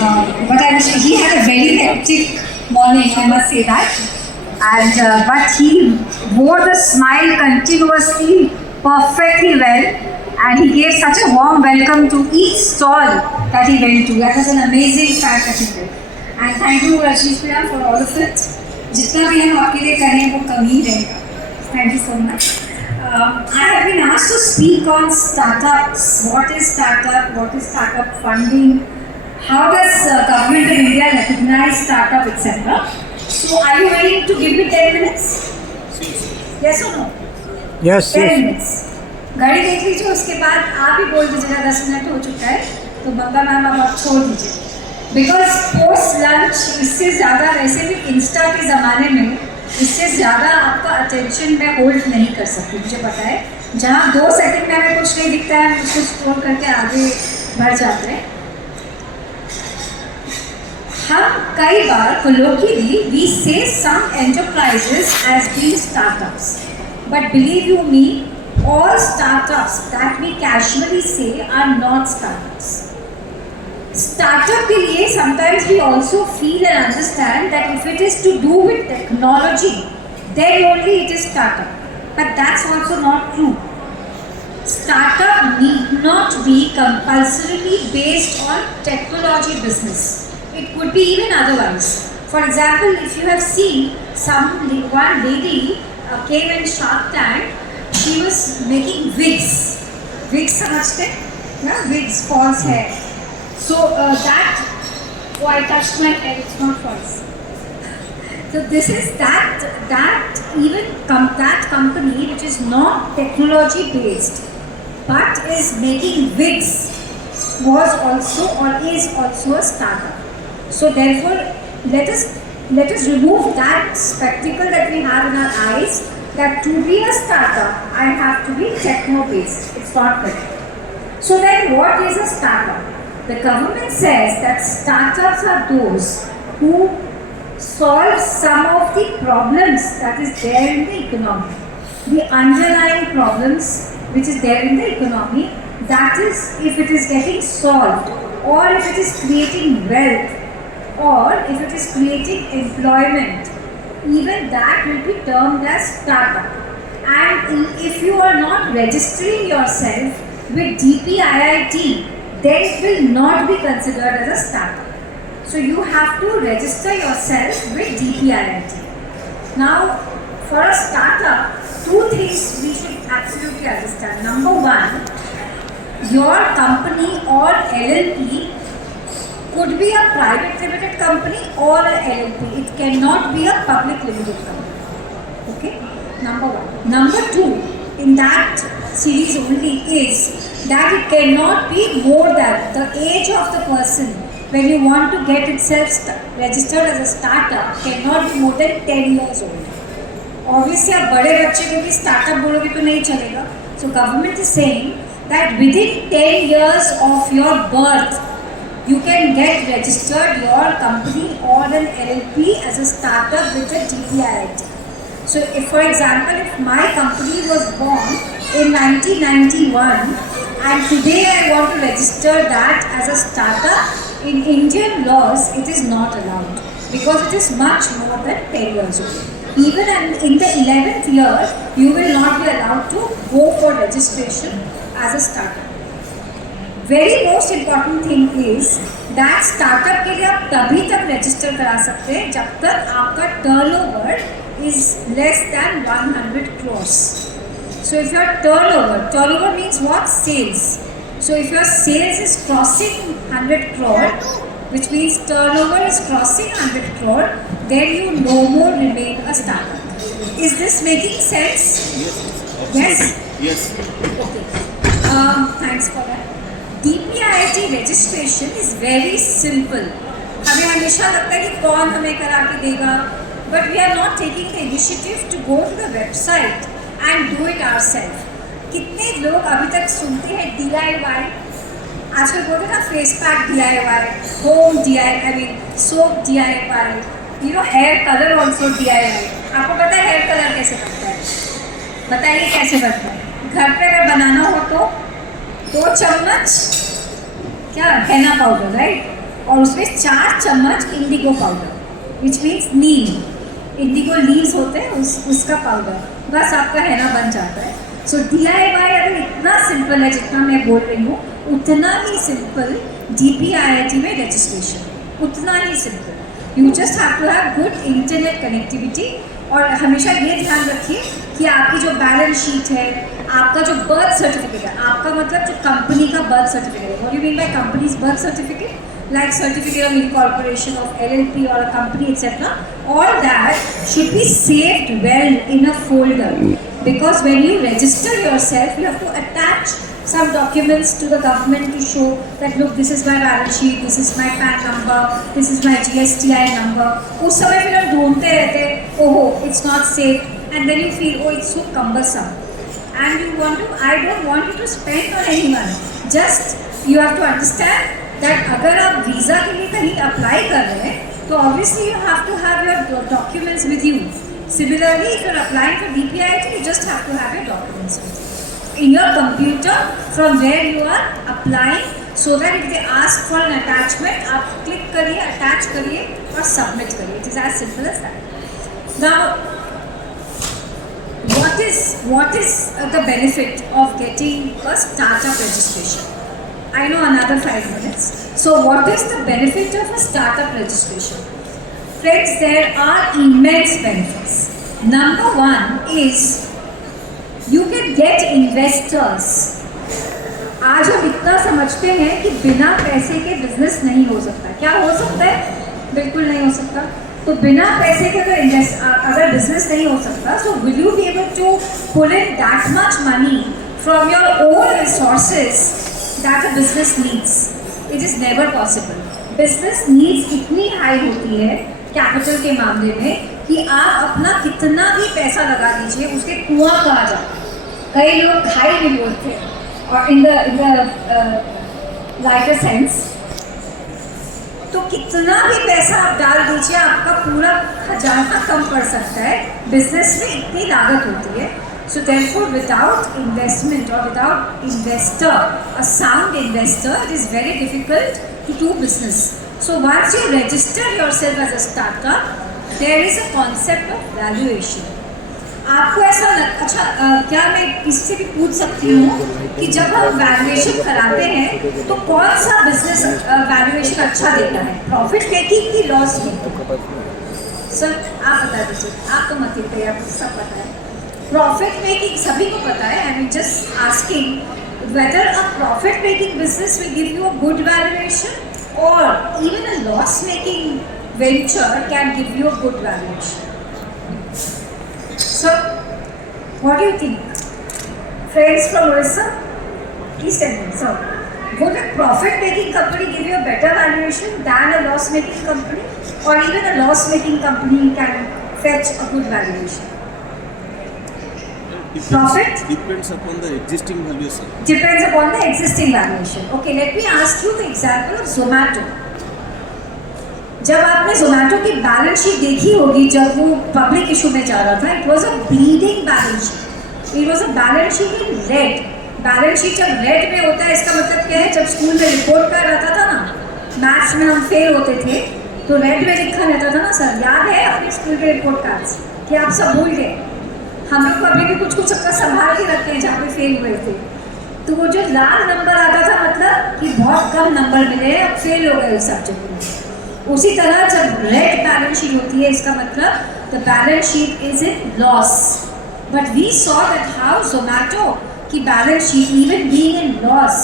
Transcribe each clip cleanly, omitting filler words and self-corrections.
he had a very hectic morning, I must say that. And but he wore the smile continuously, perfectly well, and he gave such a warm welcome to each stall that he went to. That was an amazing fact that he did. And thank you, Rashish Priya, for all of it. जितना भी हम आपके लिए करें वो कम ही रहेगा. Thank you so much. I have been asked to speak on startups. What is startup? What is startup funding? How does government of India recognize startup, etc.? So, are you willing to give me 10 minutes? Yes or no? Yes, 10 yes. minutes. गाड़ी देख लीजिए, उसके बाद आप ही बोल दीजिएगा 10 minute हो चुका है, तो बंगा मैम आप छोड़ दीजिए. बिकॉज पोस्ट लंच इससे ज़्यादा, वैसे भी इंस्टा के ज़माने में इससे ज़्यादा आपका अटेंशन मैं होल्ड नहीं कर सकती, मुझे पता है. जहाँ 2 सेकंड में हमें कुछ नहीं दिखता है, हम उसको स्क्रॉल करके आगे बढ़ जाते हैं. हम कई बार colloquially we say some enterprises as being startups, but believe you me, all startups that we casually say are not startups. Startup के लिए sometimes we also feel and understand that if it is to do with technology, then only it is startup. But that's also not true. Startup need not be compulsorily based on technology business. It could be even otherwise. For example, if you have seen one lady came in Shark Tank, she was making wigs. Wigs समझते हैं? Yeah, wigs, false hair. So oh, I touched my hair. It's not false. So this is that company which is not technology based, but is making wigs, was also or is also a startup. So therefore, let us remove that spectacle that we have in our eyes, that to be a startup, I have to be techno-based. It's not correct. So then what is a startup? The government says that startups are those who solve some of the problems that is there in the economy. The underlying problems which is there in the economy, that is if it is getting solved, or if it is creating wealth, or if it is creating employment, even that will be termed as startup. And if you are not registering yourself with DPIIT, then it will not be considered as a startup. So you have to register yourself with DPIIT. Now, for a startup, 2 things we should absolutely understand. Number 1, your company or LLP could be a private limited company or a LLP. It cannot be a public limited company. Okay? Number 1. Number 2, in that series only, is that it cannot be more than the age of the person when you want to get itself registered as a startup cannot be more than 10 years old. Obviously, आप बड़े बच्चे को भी startup बोलोगे तो नहीं चलेगा. So government is saying that within 10 years of your birth, you can get registered your company or an LLP as a startup with the DPIIT. So if, for example, if my company was born in 1991 and today I want to register that as a startup, in Indian laws it is not allowed because it is much more than 10 years old. Even in the 11th year, you will not be allowed to go for registration as a startup. Very most important thing is that startup के लिए आप तभी तक register करा सकते हैं जब तक आपका turnover is less than 100 crores. So if your turnover means what? Sales. So if your sales is crossing 100 crore, which means turnover is crossing 100 crore, then you no more remain a startup. Is this making sense? Yes. Yes? Okay. Thanks for that. DPIIT registration is very simple. हमें हमेशा लगता है कि कौन हमें करा के देगा, but we are not taking the initiative to go to the website and do it ourselves. कितने लोग अभी तक सुनते हैं DIY? आजकल बोलते हैं ना face pack DIY, home DIY, I mean soap DIY, you know hair color also DIY. आपको पता है हेयर कलर कैसे बनता है? बताइए कैसे बनता है? घर पे अगर बनाना हो तो 2 चम्मच क्या हेना पाउडर, राइट? और उसमें 4 चम्मच Indigo powder, which means Neem, Indigo leaves होते हैं उसका पाउडर, बस आपका हैना बन जाता है। सो DIY अगर इतना सिंपल है जितना मैं बोल रही हूँ, उतना ही सिंपल DPIIT में रजिस्ट्रेशन, उतना ही simple. You just have to have good internet connectivity. और हमेशा ये ध्यान रखिए कि आपकी जो बैलेंस शीट है, आपका जो बर्थ सर्टिफिकेट है, आपका मतलब जो कंपनी का बर्थ सर्टिफिकेट है, what you mean by companies birth certificate, like certificate of incorporation of LLP or a company, etc. All that should be saved well in a folder, because when you register yourself, you have to attach some documents to the government to show that look, this is my balance sheet, this is my PAN number, this is my GSTI number. उस समय फिर हम ढूंढते रहते हैं, ओहो it's not saved, and then you feel oh it's so cumbersome, and you want to, I don't want you to spend on anyone. Just you have to understand that अगर आप वीज़ा के लिए कहीं अप्लाई कर रहे हैं तो obviously you have to have your documents with you. Similarly, if you're applying for DPIIT, you just have to have your documents with you in your computer from where you are applying, so that if they ask for an attachment, आप click करिए, attach करिए और submit करिए. It is as simple as that. Now, what is the benefit of getting a startup registration? I know another 5 minutes. So what is the benefit of a startup registration? Friends, there are immense benefits. Number 1 is you can get investors. आज हम इतना समझते हैं कि बिना पैसे के business नहीं हो सकता। क्या हो सकता है? बिल्कुल नहीं हो सकता। तो बिना पैसे के अगर बिजनेस नहीं हो सकता, so will you be able to pull in that much money from your own resources that a business needs? It is never possible. Business needs इतनी हाई होती है कैपिटल के मामले में कि आप अपना कितना भी पैसा लगा दीजिए, उसके कुआं कहा जाता है। कई लोग खाई भी बोलते हैं, और in the lighter sense, तो कितना भी पैसा आप डाल दीजिए, आपका पूरा खजाना कम पड़ सकता है। बिजनेस में इतनी लागत होती है। So therefore, without investment or without investor, a sound investor, it is very difficult to do business. So once you register yourself as a startup, there is a concept of valuation. आपको ऐसा अच्छा क्या मैं किसी से भी पूछ सकती हूँ कि जब हम वैल्यूएशन कराते हैं तो कौन सा बिजनेस वैल्यूएशन अच्छा देता है, प्रॉफिट मेकिंग की लॉस मेकिंग? सर आप बता दीजिए, आप तो मत ही आपको सब पता है। प्रॉफिट मेकिंग सभी को पता है। I am just asking whether a profit making business will give you a good valuation, और even a loss making venture can give you a good valuation. So, what do you think? Friends from Orissa, please tell me. So, would a profit-making company give you a better valuation than a loss-making company, or even a loss-making company can fetch a good valuation? Profit depends upon the existing valuation. Depends upon the existing valuation. Okay, let me ask you the example of Zomato. जब आपने जोमेटो की balance sheet देखी होगी, जब वो public issue में जा रहा था, it was a bleeding balance sheet, it was a balance sheet in red. Balance sheet जब रेड में होता है, इसका मतलब क्या है? जब स्कूल में रिपोर्ट कर रहता था ना, मैथ्स में हम फेल होते थे, तो रेड में लिखा रहता था ना सर, याद है अपने स्कूल के रिपोर्ट कार्ड्स कि आप सब भूल गए? हम लोग को अभी भी कुछ कुछ अपना संभाल के रखते हैं जहाँ पे फेल हुए थे। तो वो जो लाल नंबर आता था, मतलब कि बहुत कम नंबर मिले, अब फेल हो गए उस सब्जेक्ट में। उसी तरह जब रेड बैलेंस शीट होती है, इसका मतलब the balance sheet is in loss. But we saw that how Zomato की balance sheet, even being in loss,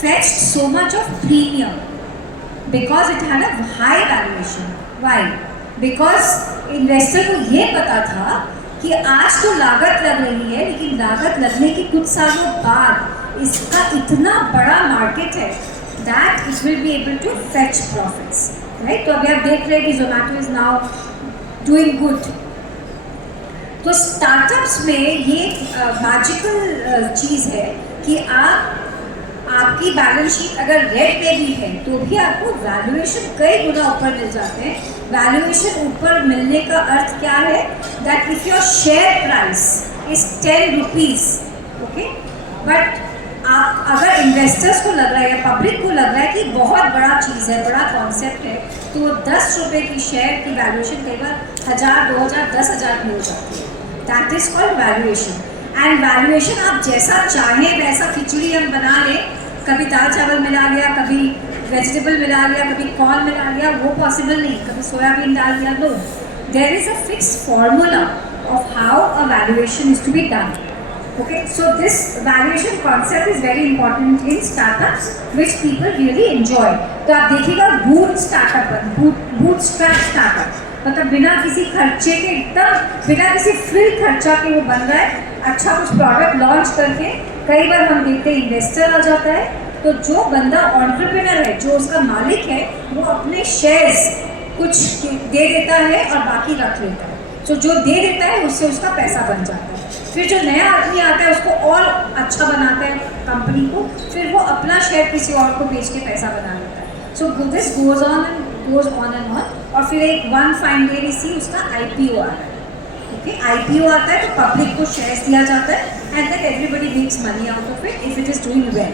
fetched so much of premium because it had a high valuation. Why? Because investor को ये पता था कि आज तो लागत लग रही है, लेकिन लागत लगने के कुछ सालों बाद इसका इतना बड़ा मार्केट है that it will be able to fetch profits. Right? तो अभी आप देख रहे हैं कि Zomato is now doing good. तो स्टार्टअप्स में ये मैजिकल चीज़ है कि आपकी बैलेंस शीट अगर रेड में भी है तो भी आपको वैल्यूएशन कई गुना ऊपर मिल जाते हैं। वैल्यूएशन ऊपर मिलने का अर्थ क्या है? That if your share price is 10 rupees, okay, but आप अगर इन्वेस्टर्स को लग रहा है या पब्लिक को लग रहा है कि बहुत बड़ा चीज़ है, बड़ा कॉन्सेप्ट है, तो वो 10 रुपये की शेयर की वैल्यूएशन कई बार 1000, 2000, 10,000 की हो जाती है। That is called valuation. And valuation आप जैसा चाहें वैसा खिचड़ी हम बना लें, कभी दाल चावल मिला लिया, कभी वेजिटेबल मिला लिया, कभी कॉर्न मिला लिया, वो पॉसिबल नहीं, कभी सोयाबीन डाल दिया, no. There is a fixed formula of how a valuation is to be done. Okay, so this valuation concept is very important in startups which people really enjoy. तो आप देखिएगा bootstrap startup, मतलब बिना किसी खर्चे के, एकदम बिना किसी फ्री खर्चा के वो बन रहा है, अच्छा कुछ प्रोडक्ट लॉन्च करके। कई बार हम देखते हैं इन्वेस्टर आ जाता है, तो जो बंदा एंटरप्रेन्योर है, जो उसका मालिक है, वो अपने शेयर्स कुछ दे देता है और बाकी रख लेता है। तो जो दे देता है उससे उसका पैसा बन जाता है। फिर जो नया आदमी आता है उसको और अच्छा बनाता है कंपनी को, फिर वो अपना शेयर किसी और को बेच के पैसा बना लेता है। So this goes on and on. और फिर एक वन फाइन डे वी सी उसका IPO आ रहा है। ओके, IPO आता है तो पब्लिक को शेयर्स दिया जाता है and then everybody makes money out of it if it is doing well.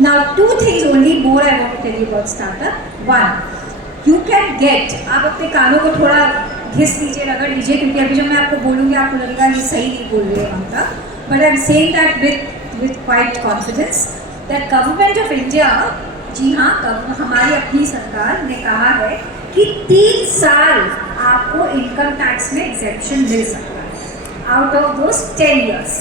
Now 2 things only more I want to tell you about startup. 1, you can get, आप अपने कानों को थोड़ा घिस लीजिए, रगड़ लीजिए, क्योंकि अभी जब मैं आपको बोलूँगी आपको लगेगा ये सही नहीं बोल रहे हैं हम तक, but I am saying that with quite confidence that government of India, जी हाँ, हमारी अपनी सरकार ने कहा है कि 3 साल आपको इनकम टैक्स में एग्जेम्पशन मिल सकता है आउट ऑफ दोस 10 ईयर्स।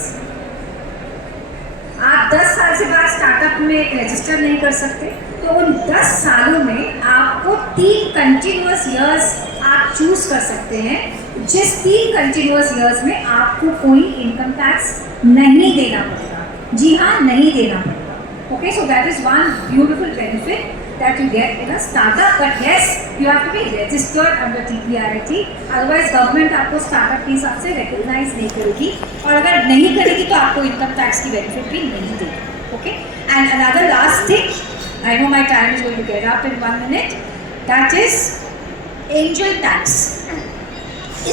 आप 10 साल से बाद स्टार्टअप में रजिस्टर नहीं कर सकते, तो उन 10 सालों में आपको 3 कंटिन्यूअस ईयर्स आप चूज कर सकते हैं, जिस 3 कंटिन्यूअस ईयर्स में आपको कोई इनकम टैक्स नहीं देना पड़ेगा। जी हाँ, नहीं देना पड़ेगा। Okay, so that is one beautiful benefit that you get in a startup, but yes, you have to be registered under TPRIT, otherwise government आपको startup के हिसाब से recognize नहीं करेगी, और अगर नहीं करेगी तो आपको income tax की benefit भी नहीं देगी। Okay, and another last thing, I know my time is going to get up in 1 minute, that is angel tax।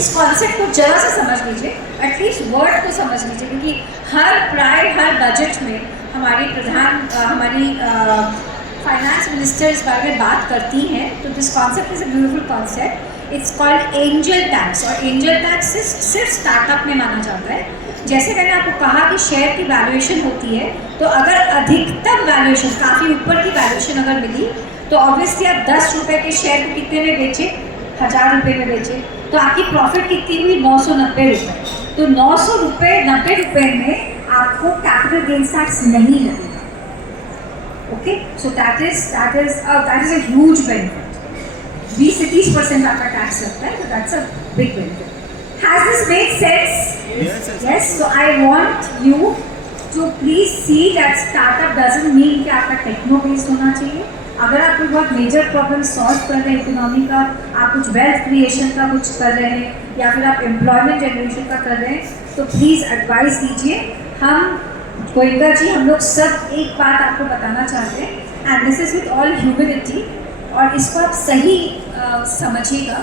इस कॉन्सेप्ट को जरा सा समझ लीजिए, एटलीस्ट वर्ड को समझ लीजिए, क्योंकि हर बजट में हमारी फाइनेंस मिनिस्टर इस बारे में बात करती हैं। तो this concept is a beautiful concept, it's called angel tax. और एंजल टैक्स सिर्फ स्टार्टअप में माना जाता है। जैसे मैंने आपको कहा कि शेयर की वैल्यूएशन होती है, तो अगर अधिकतम वैल्यूएशन, काफ़ी ऊपर की वैल्यूएशन अगर मिली, तो ऑब्वियसली आप 10 रुपये के शेयर को कितने में बेचे, 1000 रुपये में बेचे, तो आपकी प्रॉफिट कितनी हुई, 990 रुपये। तो 990 रुपये में आपको कैपिटल गेन्स टैक्स नहीं लगेगा। Okay, so that is a huge benefit. 20-30% आपका टैक्स लगता है, so that's a big benefit. Has this made sense? Yes. So I want you to please see that startup doesn't mean कि आपका techno based होना चाहिए। अगर आप कोई बहुत मेजर प्रॉब्लम सॉल्व कर रहे हैं इकोनॉमी का, आप कुछ वेल्थ क्रिएशन का कुछ कर रहे हैं, या फिर आप एम्प्लॉयमेंट जनरेशन का कर रहे हैं, तो प्लीज़ एडवाइस दीजिए। हम गोयनका जी, हम लोग सब एक बात आपको बताना चाहते हैं, and this is with all humility, और इसको आप सही समझिएगा।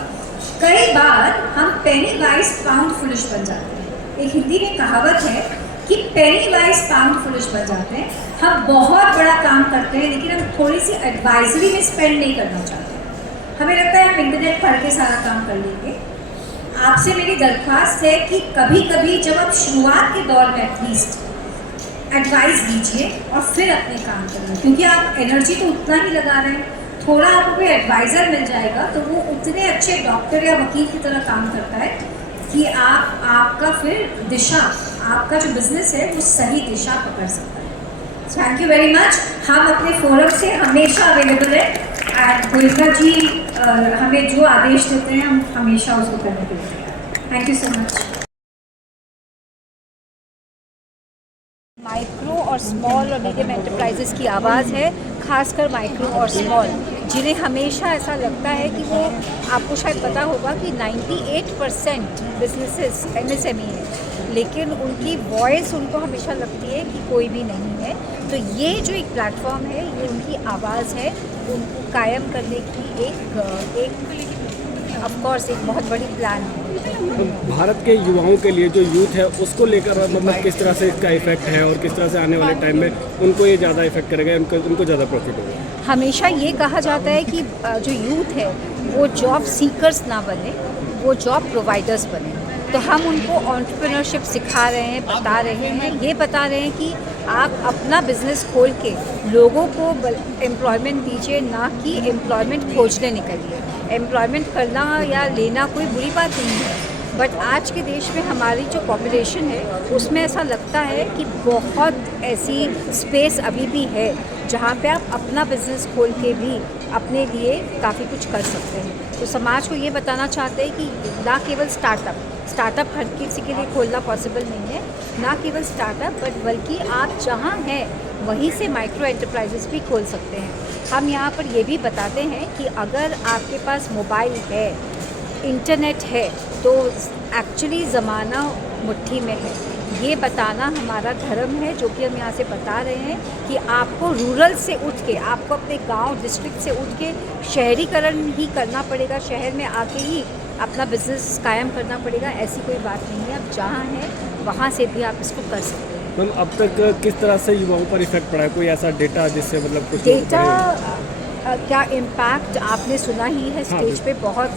कई बार हम पेनी वाइज पाउंड फुलिश बन जाते हैं। एक हिंदी में कहावत है कि पेनी वाइज पाउंड फुलिश बन जाते हैं। हम बहुत बड़ा काम करते हैं, लेकिन हम थोड़ी सी एडवाइजरी में स्पेंड नहीं करना चाहते। हमें लगता है हम इंटरनेट पढ़ के सारा काम कर लेंगे। आपसे मेरी दरख्वास्त है कि कभी कभी जब आप शुरुआत के दौर में एटलीस्ट एडवाइस दीजिए और फिर अपने काम करिए, क्योंकि आप एनर्जी तो उतना ही लगा रहे हैं। थोड़ा आपको कोई एडवाइज़र मिल जाएगा तो वो उतने अच्छे डॉक्टर या वकील की तरह काम करता है कि आपका फिर दिशा, आपका जो बिजनेस है वो सही दिशा पकड़ सकता है। Thank you very much. हम अपने फोरम से हमेशा अवेलेबल है, एंड गोयनका जी हमें जो आदेश देते हैं हम हमेशा उसको करने के लिए। Thank you so much. Micro और स्मॉल और मीडियम एंटरप्राइजेस की आवाज़ है, खासकर माइक्रो और स्मॉल, जिन्हें हमेशा ऐसा लगता है कि वो, आपको शायद पता होगा कि 98% बिजनेसेस MSME है, लेकिन उनकी वॉइस उनको हमेशा लगती है कि कोई भी नहीं है। तो ये जो एक प्लेटफॉर्म है, ये उनकी आवाज़ है, उनको कायम करने की एक ऑफ कोर्स एक बहुत बड़ी प्लान है। तो भारत के युवाओं के लिए जो यूथ है उसको लेकर मतलब किस तरह से इसका इफेक्ट है और किस तरह से आने वाले टाइम में उनको ये ज़्यादा इफेक्ट करेगा, उनको ज़्यादा प्रॉफिट होगा? हमेशा ये कहा जाता है कि जो यूथ है वो जॉब सीकर्स ना बने, वो जॉब प्रोवाइडर्स बने। तो हम उनको एंटरप्रेन्योरशिप सिखा रहे हैं, बता रहे हैं, ये बता रहे हैं कि आप अपना बिजनेस खोल के लोगों को एम्प्लॉयमेंट दीजिए, ना कि एम्प्लॉयमेंट खोजने निकलिए। एम्प्लॉयमेंट करना या लेना कोई बुरी बात नहीं है, बट आज के देश में हमारी जो पॉपुलेशन है उसमें ऐसा लगता है कि बहुत ऐसी स्पेस अभी भी है जहाँ पे आप अपना बिजनेस खोल के भी अपने लिए काफ़ी कुछ कर सकते हैं। तो समाज को ये बताना चाहते हैं कि ना केवल स्टार्टअप हर किसी के लिए खोलना पॉसिबल नहीं है, ना केवल स्टार्टअप बट बल्कि आप जहाँ हैं वहीं से माइक्रो एंटरप्राइजेस भी खोल सकते हैं। हम यहाँ पर ये भी बताते हैं कि अगर आपके पास मोबाइल है, इंटरनेट है, तो एक्चुअली ज़माना मुट्ठी में है। ये बताना हमारा धर्म है, जो कि हम यहाँ से बता रहे हैं कि आपको रूरल से उठ के, आपको अपने गांव डिस्ट्रिक्ट से उठ के शहरीकरण ही करना पड़ेगा, शहर में आके ही अपना बिजनेस कायम करना पड़ेगा। ऐसी कोई बात नहीं है, आप जहाँ हैं वहाँ से भी आप इसको कर सकते हैं। मैम अब तक किस तरह से युवाओं पर इफेक्ट पड़ा है? कोई ऐसा डेटा जिससे मतलब कुछ डेटा क्या इम्पैक्ट आपने सुना ही है, स्टेज पे बहुत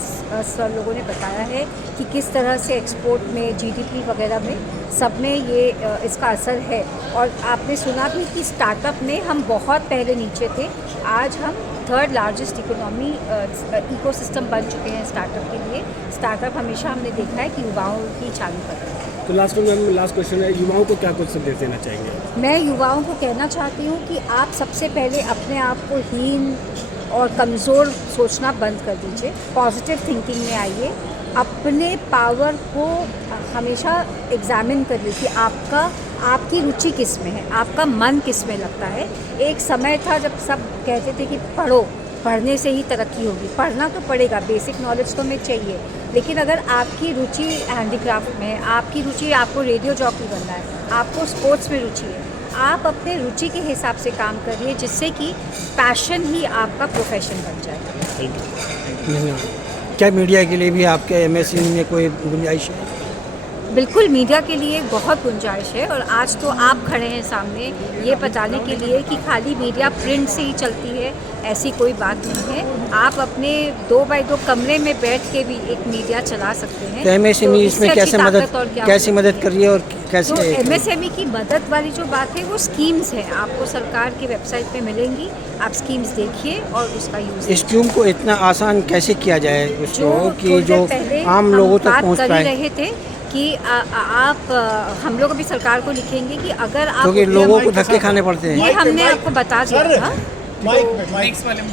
सर लोगों ने बताया है कि किस तरह से एक्सपोर्ट में, जीडीपी वगैरह में सब में ये इसका असर है। और आपने सुना भी कि स्टार्टअप में हम बहुत पहले नीचे थे, आज हम थर्ड लार्जेस्ट इकोनॉमी इकोसिस्टम बन चुके हैं स्टार्टअप के लिए। स्टार्टअप हमेशा हमने देखा है कि युवाओं की चालू करते हैं। तो लास्ट में मैम लास्ट क्वेश्चन है, युवाओं को क्या कुछ संदेश देना चाहेंगे? मैं युवाओं को कहना चाहती हूँ कि आप सबसे पहले अपने आप को हीन और कमज़ोर सोचना बंद कर दीजिए, पॉजिटिव थिंकिंग में आइए, अपने पावर को हमेशा एग्जामिन करिए कि आपकी रुचि किस में है, आपका मन किस में लगता है। एक समय था जब सब कहते थे कि पढ़ने से ही तरक्की होगी। पढ़ना तो पड़ेगा, बेसिक नॉलेज तो हमें चाहिए, लेकिन अगर आपकी रुचि हैंडीक्राफ्ट में है, आपकी रुचि आपको रेडियो जॉकी बनना है, आपको स्पोर्ट्स में रुचि है, आप अपने रुचि के हिसाब से काम करिए, जिससे कि पैशन ही आपका प्रोफेशन बन जाए। क्या मीडिया के लिए भी आपके MSc में कोई गुंजाइश है? बिल्कुल, मीडिया के लिए बहुत गुंजाइश है, और आज तो आप खड़े हैं सामने ये बताने के लिए कि खाली मीडिया प्रिंट से ही चलती है, ऐसी कोई बात नहीं है। आप अपने 2x2 कमरे में बैठ के भी एक मीडिया चला सकते हैं। तो MSME इसमें कैसे मदद कर रही है और कैसे? तो MSME की मदद वाली जो बात है वो स्कीम्स हैं, आपको सरकार की वेबसाइट पे मिलेंगी, आप स्कीम्स देखिए और उसका यूज़। स्कीम को इतना आसान कैसे किया जाए उसको कि जो आम लोगों तक पहुँच पाए? कर रहे थे कि आप हम लोग अभी सरकार को लिखेंगे कि अगर आप, क्योंकि लोगों को धक्के खाने पड़ते हैं। ये हमने आपको बता दिया था। नेक्स्ट वाले में